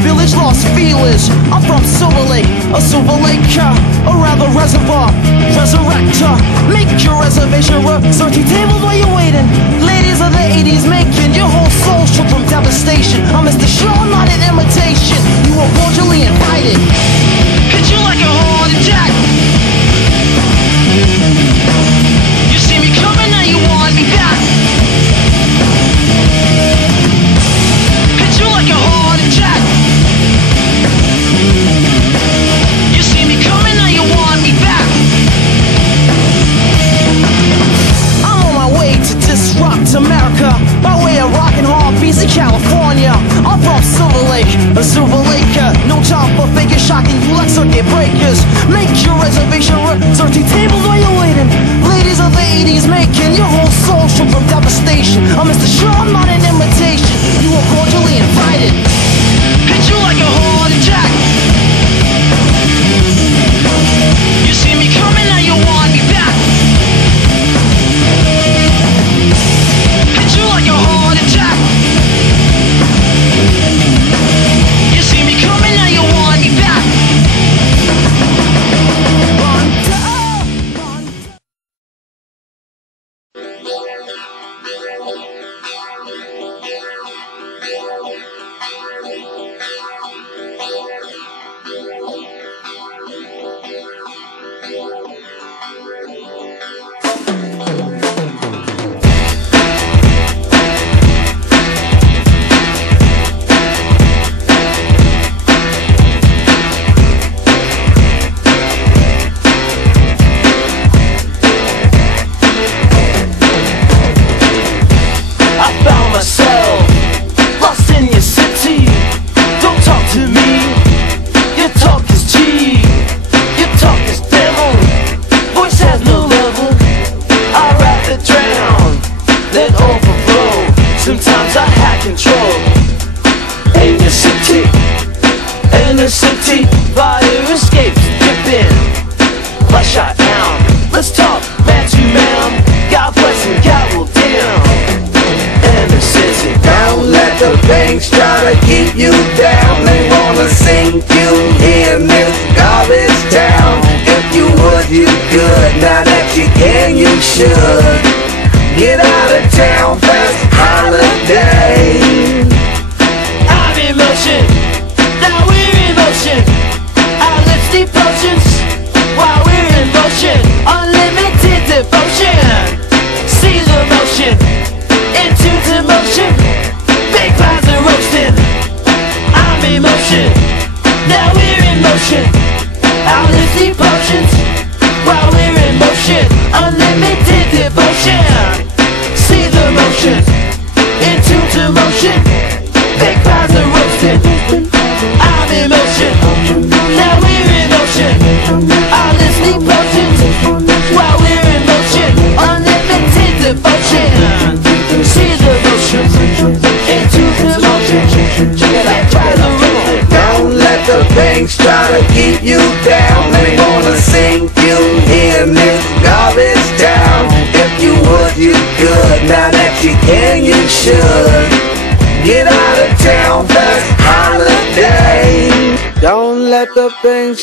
village lost feelers. I'm from Silver Lake, a Silver Laker, around the reservoir, resurrector. Make your reservation, reserve your tables while you're waiting. Ladies of the 80s making your whole soul shook from devastation. I'm Mr. Show, not an imitation. You are cordially invited. Hit you like a heart attack. You see me coming, now you want me back. Hit you like a heart attack. You see me coming, now you want me back. I'm on my way to disrupt America by way of rockin' hard beats in California. I'm from Silver Lake, a Silver Laker. No time for faking, shocking you like circuit breakers. Make your reservation, reserve your tables while you're waiting. Ladies of the 80s making your whole soul shook from devastation. I'm Mr. Show, I'm not an imitation. You are cordially invited. Hit you like a heart attack. You see me coming, now you want me back. Hit you like a heart attack. You see me coming, now you want me back.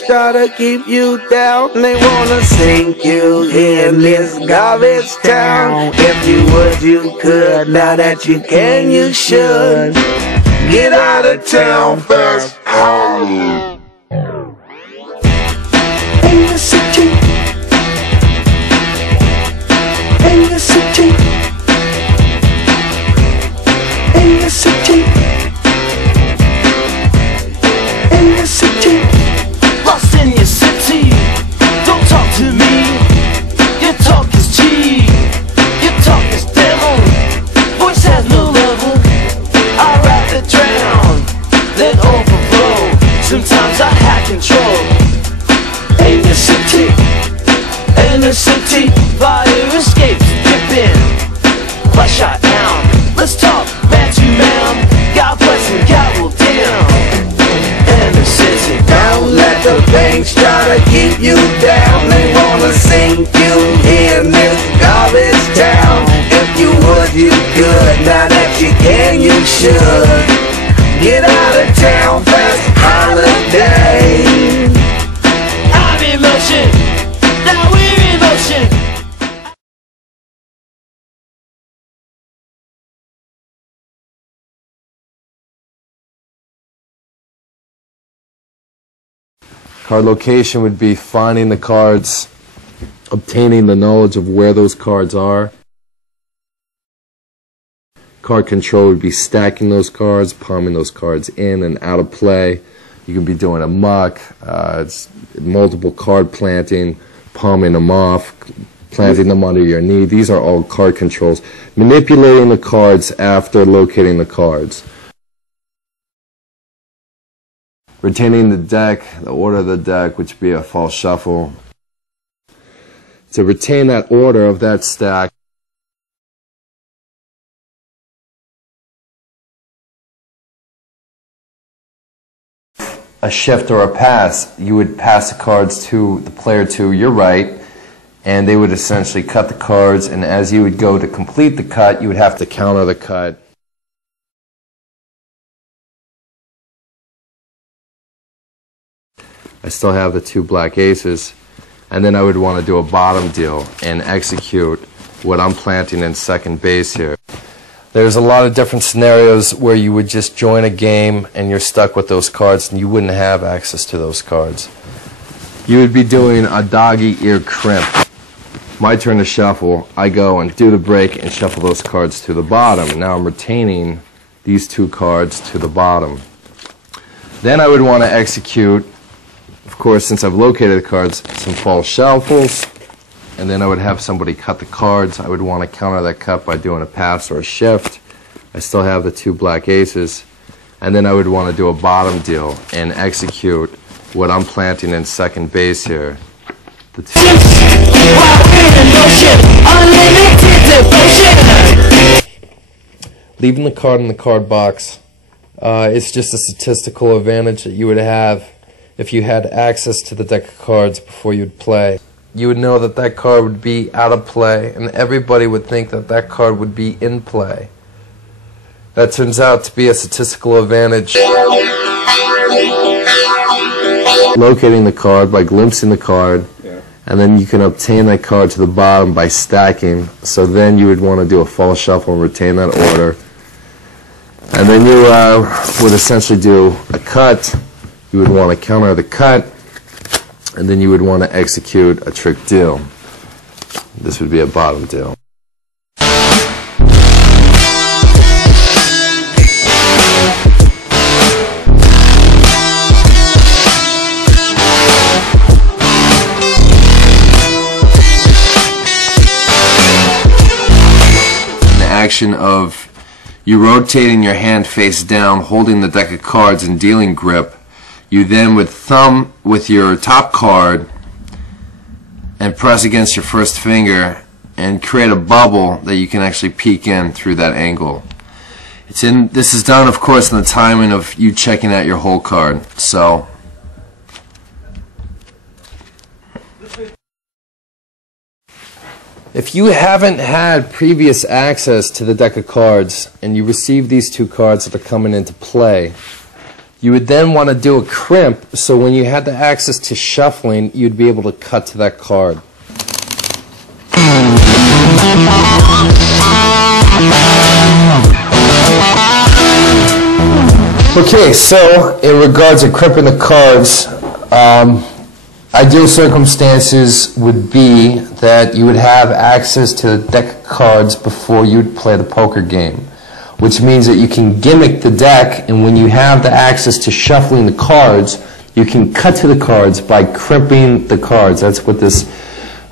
Try to keep you down. They wanna sink you in this garbage town. If you would, you could. Now that you can, you should. Get out of town fast. In the city, in the city, in the city, in the city. Lost in your city, don't talk to me. Your talk is cheap, your talk is devil. Voice has no level, I'd rather drown than overflow. Sometimes I have control. In the city, fire escapes, dip in, flash shot down. Let's talk, man to man, God bless and God will damn. In the city, don't let the banks try to keep you down. They wanna sink you in this garbage town. If you would, you could. Now that you can, you should. Get out of town fast. Card location would be finding the cards, obtaining the knowledge of where those cards are. Card control would be stacking those cards, palming those cards in and out of play. You can be doing a muck, it's multiple card planting, palming them off, planting them under your knee. These are all card controls. Manipulating the cards after locating the cards. Retaining the deck, the order of the deck, which would be a false shuffle. To retain that order of that stack, a shift or a pass, you would pass the cards to the player to your right, and they would essentially cut the cards, and as you would go to complete the cut, you would have to counter the cut. I still have the 2 black aces, and then I would want to do a bottom deal and execute what I'm planting in second base here. There's a lot of different scenarios where you would just join a game and you're stuck with those cards and you wouldn't have access to those cards. You would be doing a doggy ear crimp. My turn to shuffle, I go and do the break and shuffle those cards to the bottom. And now I'm retaining these 2 cards to the bottom. Then I would want to execute, of course, since I've located the cards, some false shuffles. And then I would have somebody cut the cards. I would want to counter that cut by doing a pass or a shift. I still have the 2 black aces. And then I would want to do a bottom deal and execute what I'm planting in second base here. The 2. Leaving the card in the card box. It's just a statistical advantage that you would have if you had access to the deck of cards before you'd play. You would know that that card would be out of play, and everybody would think that that card would be in play. That turns out to be a statistical advantage. Locating the card by glimpsing the card, and then you can obtain that card to the bottom by stacking. So then you would want to do a false shuffle and retain that order. And then you would essentially do a cut. You would want to counter the cut. And then you would want to execute a trick deal. This would be a bottom deal. The action of you rotating your hand face down, holding the deck of cards and dealing grip, you then would thumb with your top card and press against your first finger and create a bubble that you can actually peek in through that angle. This is done, of course, in the timing of you checking out your whole card. So if you haven't had previous access to the deck of cards and you receive these 2 cards that are coming into play, you would then want to do a crimp, so when you had the access to shuffling, you'd be able to cut to that card. Okay, so in regards to crimping the cards, ideal circumstances would be that you would have access to the deck of cards before you'd play the poker game, which means that you can gimmick the deck, and when you have the access to shuffling the cards, you can cut to the cards by crimping the cards. That's what this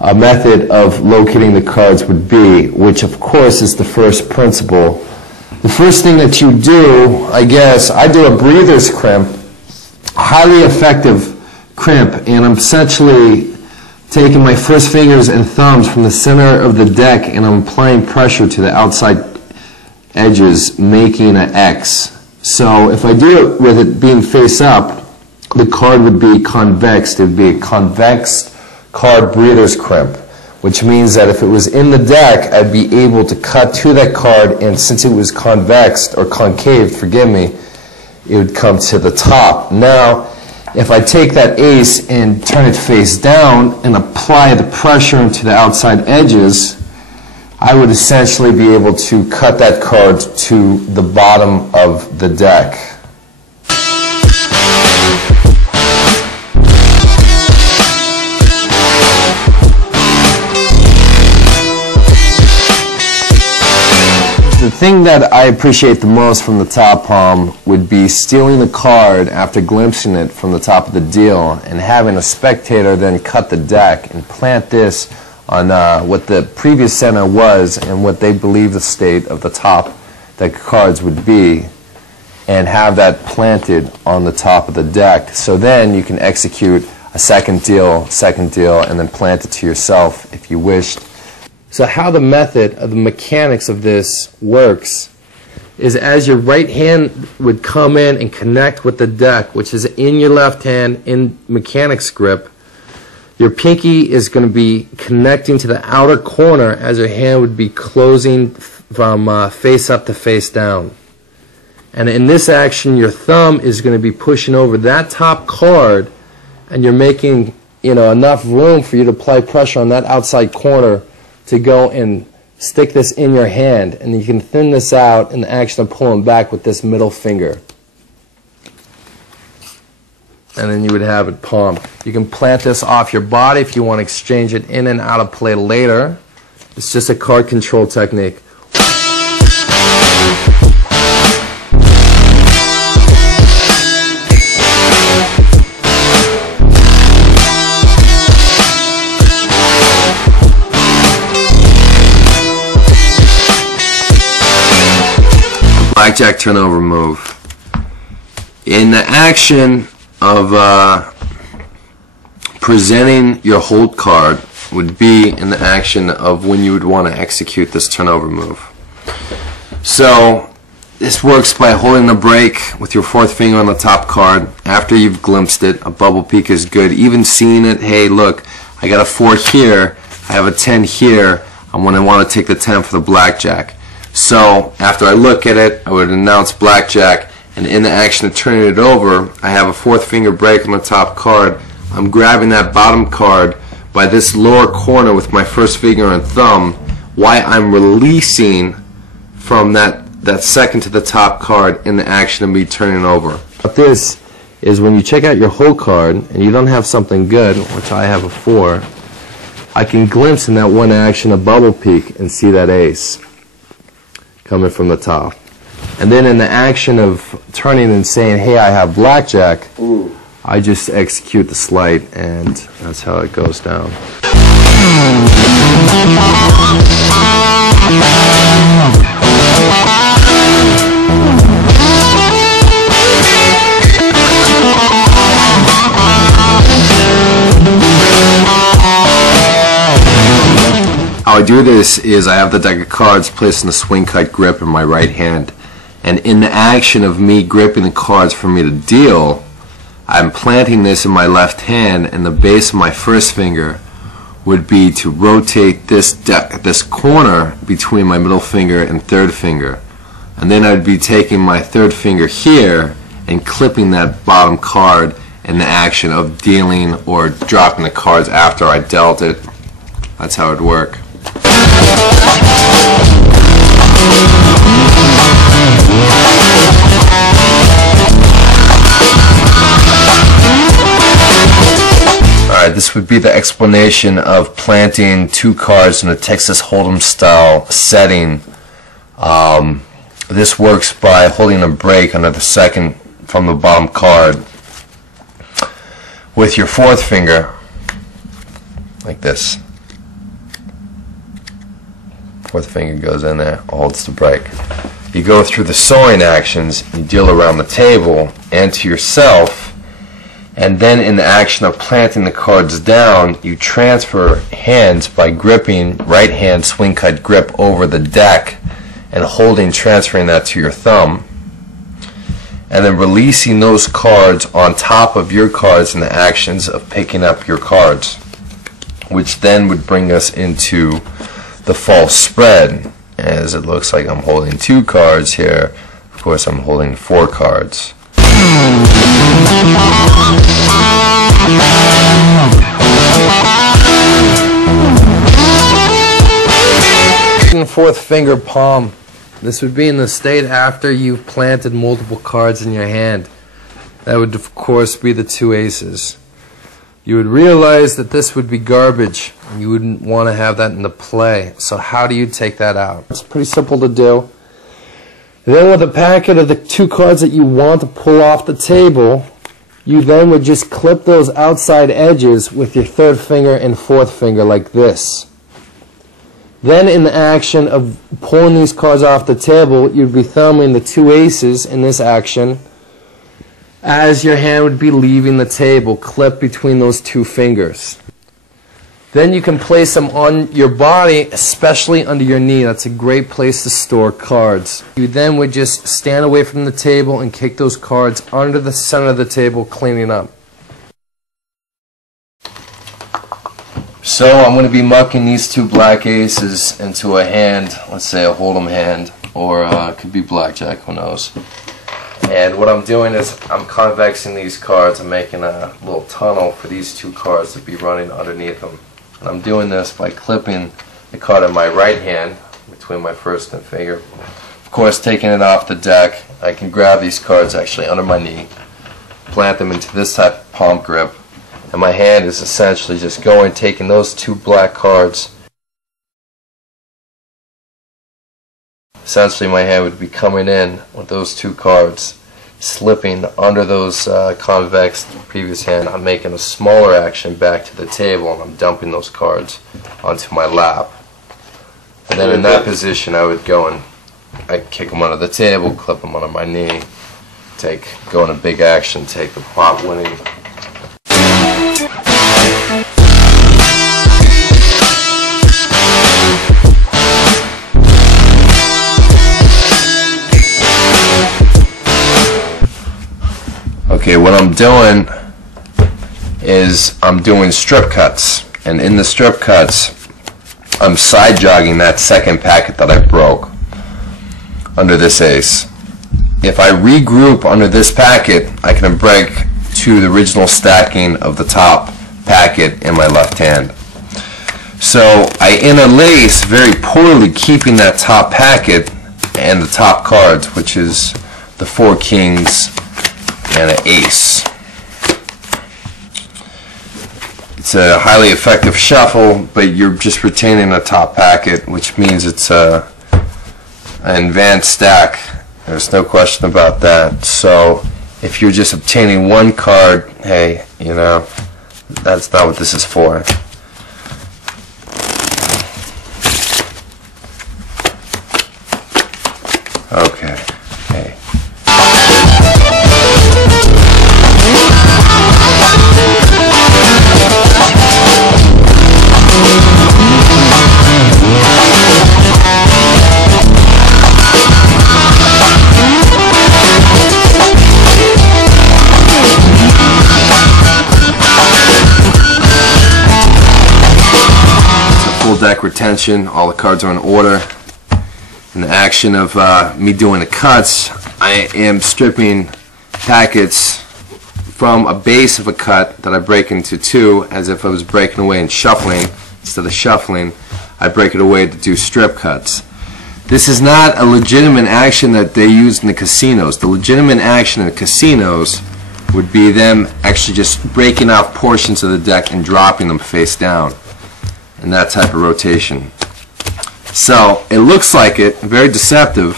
method of locating the cards would be, which of course is the first principle. The first thing that you do, I guess, I do a breather's crimp, highly effective crimp, and I'm essentially taking my first fingers and thumbs from the center of the deck and I'm applying pressure to the outside edges, making an X. So if I do it with it being face up, the card would be convexed. It would be a convex card breather's crimp, which means that if it was in the deck, I'd be able to cut to that card, and since it was convexed, or concave, forgive me, it would come to the top. Now, if I take that ace and turn it face down and apply the pressure into the outside edges, I would essentially be able to cut that card to the bottom of the deck. thing that I appreciate the most from the top palm would be stealing the card after glimpsing it from the top of the deal and having a spectator then cut the deck and plant this on what the previous center was and what they believe the state of the top deck cards would be, and have that planted on the top of the deck. So then you can execute a second deal, and then plant it to yourself if you wished. So how the method of the mechanics of this works is as your right hand would come in and connect with the deck, which is in your left hand in mechanics grip, your pinky is going to be connecting to the outer corner as your hand would be closing from face up to face down. And in this action, your thumb is going to be pushing over that top card, and you're making, enough room for you to apply pressure on that outside corner to go and stick this in your hand. And you can thin this out in the action of pulling back with this middle finger. And then you would have it palmed. You can plant this off your body if you want to exchange it in and out of play later. It's just a card control technique. Blackjack turnover move. In the action of presenting your hold card would be in the action of when you would want to execute this turnover move. So this works by holding the break with your fourth finger on the top card. After you've glimpsed it, a bubble peek is good. Even seeing it, hey look, I got a 4 here, I have a 10 here, I'm going to want to take the 10 for the blackjack. So after I look at it, I would announce blackjack, and in the action of turning it over, I have a fourth finger break on the top card. I'm grabbing that bottom card by this lower corner with my first finger and thumb while I'm releasing from that second to the top card in the action of me turning over. But this is when you check out your whole card and you don't have something good, which I have a 4, I can glimpse in that one action a bubble peek and see that ace coming from the top. And then in the action of turning and saying, hey, I have blackjack, I just execute the sleight, and that's how it goes down. How I do this is I have the deck of cards placed in the swing cut grip in my right hand, and in the action of me gripping the cards for me to deal, I'm planting this in my left hand, and the base of my first finger would be to rotate this corner between my middle finger and third finger, and then I'd be taking my third finger here and clipping that bottom card in the action of dealing or dropping the cards after I dealt it. That's how it would work. Alright, this would be the explanation of planting 2 cards in a Texas Hold'em style setting. This works by holding a break under the second from the bottom card with your fourth finger, like this. Fourth finger goes in there, holds the break. You go through the sewing actions, you deal around the table and to yourself, and then in the action of planting the cards down, you transfer hands by gripping right hand swing cut grip over the deck and holding, transferring that to your thumb, and then releasing those cards on top of your cards in the actions of picking up your cards, which then would bring us into the false spread, as it looks like I'm holding 2 cards here. Of course I'm holding 4 cards. Fourth finger palm. This would be in the state after you've planted multiple cards in your hand. That would of course be the 2 aces. You would realize that this would be garbage. You wouldn't want to have that in the play. So how do you take that out? It's pretty simple to do. Then with a packet of the 2 cards that you want to pull off the table, you then would just clip those outside edges with your 3rd finger and 4th finger like this. Then in the action of pulling these cards off the table, you'd be thumbing the 2 aces in this action as your hand would be leaving the table, clipped between those 2 fingers. Then you can place them on your body, especially under your knee. That's a great place to store cards. You then would just stand away from the table and kick those cards under the center of the table, cleaning up. So I'm going to be mucking these 2 black aces into a hand, let's say a hold'em hand, or it could be blackjack, who knows. And what I'm doing is I'm convexing these cards. I'm making a little tunnel for these 2 cards to be running underneath them. And I'm doing this by clipping the card in my right hand between my 1st and finger. Of course, taking it off the deck, I can grab these cards actually under my knee, plant them into this type of palm grip, and my hand is essentially just going, taking those 2 black cards. Essentially, my hand would be coming in with those 2 cards, slipping under those convex previous hand. I'm making a smaller action back to the table, and I'm dumping those cards onto my lap. And then in that position, I would go and I'd kick them under the table, clip them under my knee, go in a big action, take the pot winning. Okay, what I'm doing is I'm doing strip cuts, and in the strip cuts I'm side jogging that 2nd packet that I broke under this ace. If I regroup under this packet, I can break to the original stacking of the top packet in my left hand. So I interlace very poorly, keeping that top packet and the top cards, which is the 4 kings and an ace. It's a highly effective shuffle, but you're just retaining a top packet, which means it's an advanced stack. There's no question about that. So if you're just obtaining 1 card, hey, you know, that's not what this is for. Okay. Hey. Deck retention, all the cards are in order. In the action of me doing the cuts, I am stripping packets from a base of a cut that I break into 2, as if I was breaking away and shuffling. Instead of shuffling, I break it away to do strip cuts. This is not a legitimate action that they use in the casinos. The legitimate action in the casinos would be them actually just breaking off portions of the deck and dropping them face down, and that type of rotation. So it looks like it, very deceptive,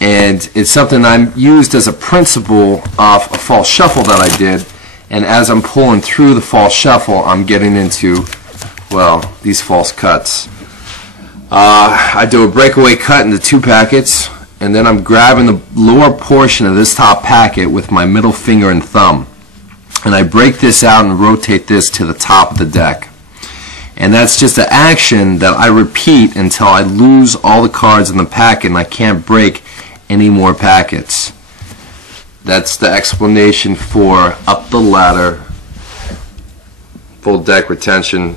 and it's something I'm used as a principle of a false shuffle that I did, and as I'm pulling through the false shuffle, I'm getting into, well, these false cuts. I do a breakaway cut into 2 packets, and then I'm grabbing the lower portion of this top packet with my middle finger and thumb, and I break this out and rotate this to the top of the deck. And that's just an action that I repeat until I lose all the cards in the packet and I can't break any more packets. That's the explanation for up the ladder, full deck retention.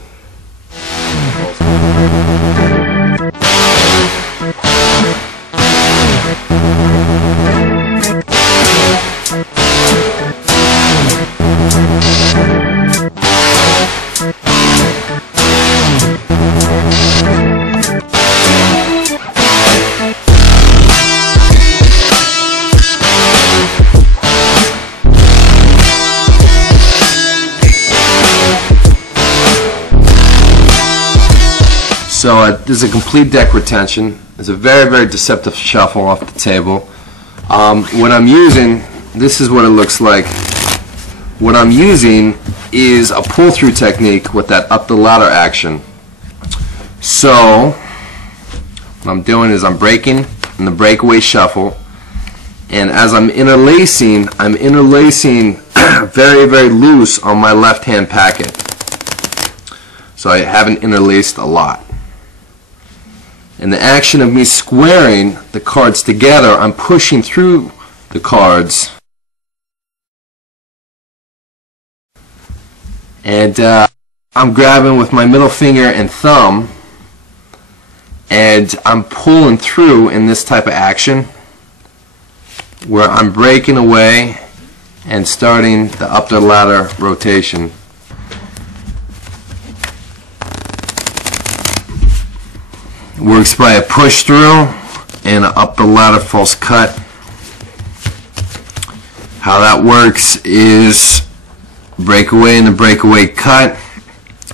So this is a complete deck retention. It's a very, very deceptive shuffle off the table. What I'm using, this is what it looks like. What I'm using is a pull-through technique with that up the ladder action. So what I'm doing is I'm breaking in the breakaway shuffle, and as I'm interlacing very, very loose on my left-hand packet. So I haven't interlaced a lot. In the action of me squaring the cards together, I'm pushing through the cards, and I'm grabbing with my middle finger and thumb, and I'm pulling through in this type of action where I'm breaking away and starting the up the ladder rotation. Works by a push through and an up the ladder false cut. How that works is breakaway and the breakaway cut.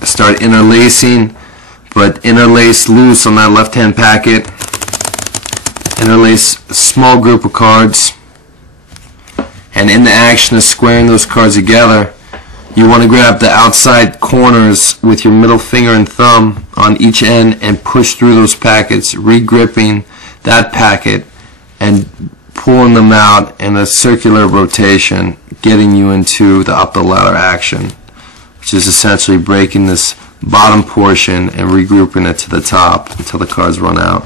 Start interlacing, but interlace loose on that left hand packet. Interlace a small group of cards, and in the action of squaring those cards together, you want to grab the outside corners with your middle finger and thumb on each end and push through those packets, re-gripping that packet and pulling them out in a circular rotation, getting you into the up the ladder action, which is essentially breaking this bottom portion and regrouping it to the top until the cards run out.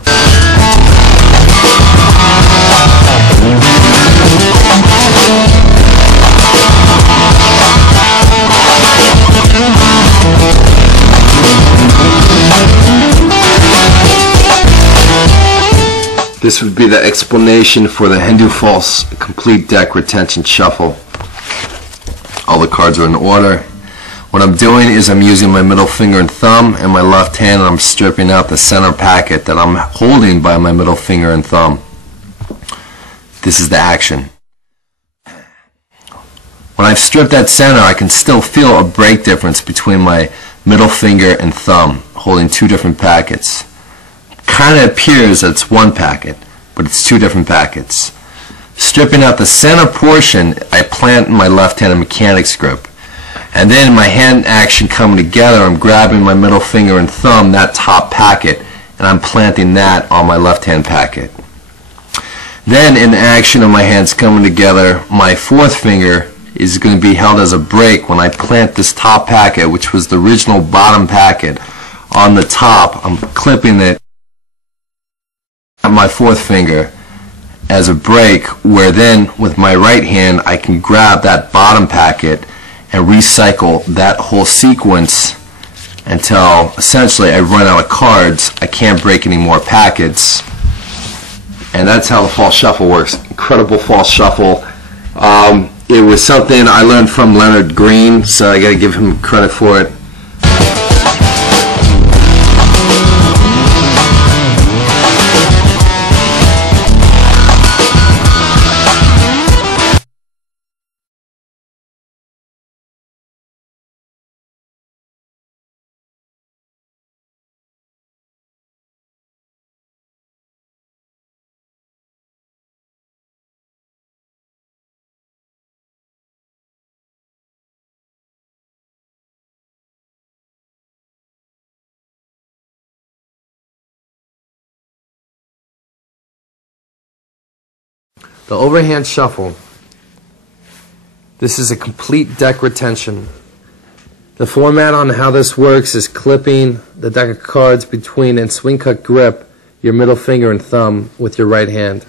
This would be the explanation for the Hindu false complete deck retention shuffle. All the cards are in order. What I'm doing is I'm using my middle finger and thumb and my left hand, and I'm stripping out the center packet that I'm holding by my middle finger and thumb. This is the action. When I've stripped that center, I can still feel a break difference between my middle finger and thumb holding two different packets. Kind of appears that it's one packet, but it's two different packets. Stripping out the center portion, I plant in my left hand a mechanics grip. And then in my hand action coming together, I'm grabbing my middle finger and thumb, that top packet, and I'm planting that on my left hand packet. Then in the action of my hands coming together, my fourth finger is going to be held as a break when I plant this top packet, which was the original bottom packet, on the top. I'm clipping it on my fourth finger as a break, where then with my right hand I can grab that bottom packet and recycle that whole sequence until essentially I run out of cards. I can't break any more packets, and that's how the false shuffle works. Incredible false shuffle. It was something I learned from Leonard Green, so I got to give him credit for it. The overhand shuffle. This is a complete deck retention. The format on how this works is clipping the deck of cards between and swing cut grip your middle finger and thumb with your right hand.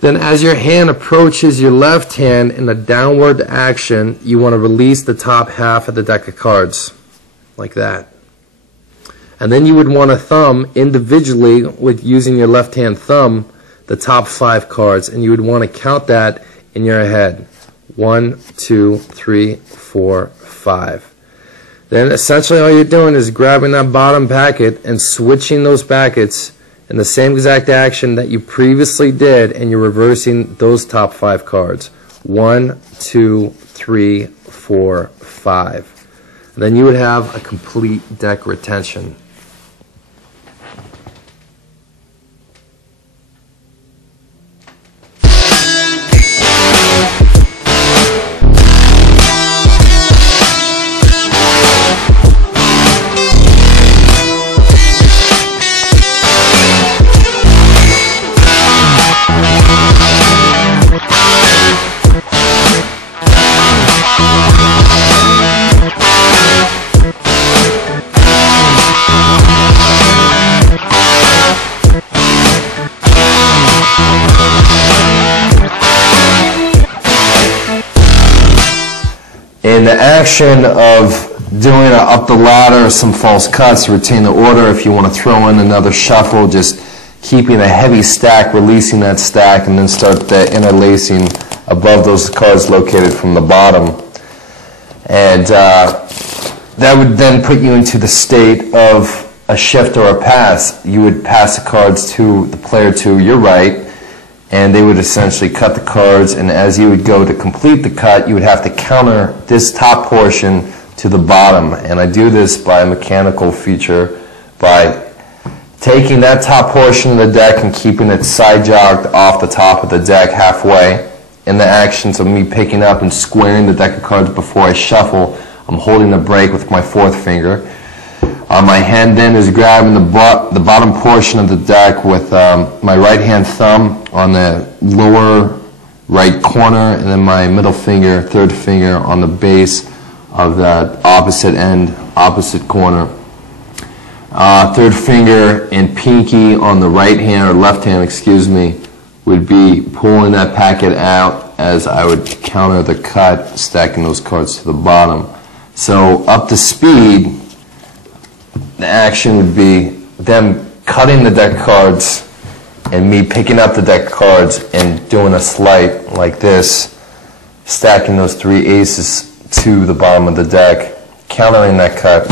Then as your hand approaches your left hand in a downward action, you want to release the top half of the deck of cards, like that. And then you would want to thumb individually with using your left hand thumb the top 5 cards, and you would want to count that in your head. 1, 2, 3, 4, 5. Then essentially all you're doing is grabbing that bottom packet and switching those packets in the same exact action that you previously did, and you're reversing those top 5 cards. 1, 2, 3, 4, 5. And then you would have a complete deck retention. In the action of doing an up the ladder or some false cuts, retain the order. If you want to throw in another shuffle, just keeping a heavy stack, releasing that stack, and then start the interlacing above those cards located from the bottom. And that would then put you into the state of a shift or a pass. You would pass the cards to the player to your right, and they would essentially cut the cards, and as you would go to complete the cut, you would have to counter this top portion to the bottom. And I do this by a mechanical feature, by taking that top portion of the deck and keeping it side jogged off the top of the deck halfway. In the actions of me picking up and squaring the deck of cards before I shuffle, I'm holding the break with my fourth finger. My hand then is grabbing the bottom portion of the deck with my right hand thumb on the lower right corner, and then my middle finger, third finger on the base of that opposite end, opposite corner. Third finger and pinky on the right hand, or left hand, excuse me, would be pulling that packet out as I would counter the cut, stacking those cards to the bottom. So up to speed, the action would be them cutting the deck cards and me picking up the deck cards and doing a slight like this, stacking those three aces to the bottom of the deck, countering that cut.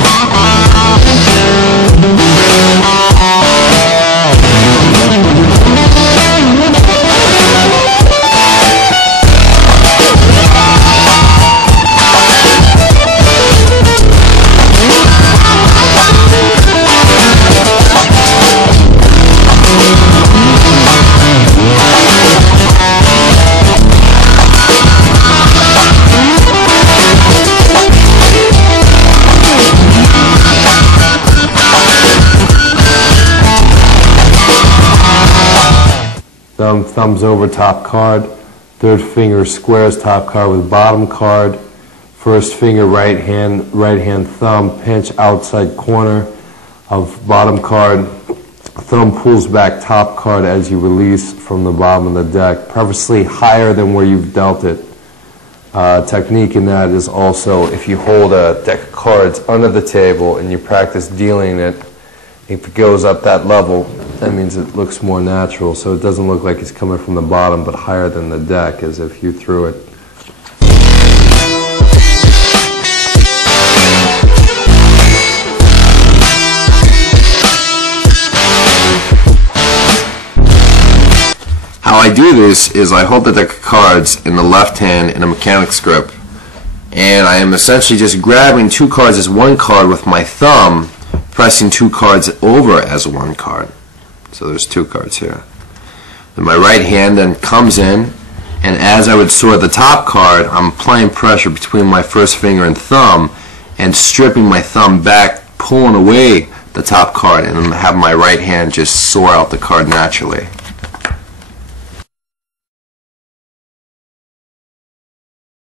Thumbs over top card, third finger squares top card with bottom card, first finger right hand thumb pinch outside corner of bottom card, thumb pulls back top card as you release from the bottom of the deck, preferably higher than where you've dealt it. Technique in that is also if you hold a deck of cards under the table and you practice dealing it, if it goes up that level, that means it looks more natural, so it doesn't look like it's coming from the bottom but higher than the deck, as if you threw it. How I do this is I hold the deck of cards in the left hand in a mechanic's grip, and I am essentially just grabbing two cards as one card with my thumb, pressing two cards over as one card. So there's two cards here. Then my right hand then comes in, and as I would sort the top card, I'm applying pressure between my first finger and thumb and stripping my thumb back, pulling away the top card, and have my right hand just sort out the card naturally.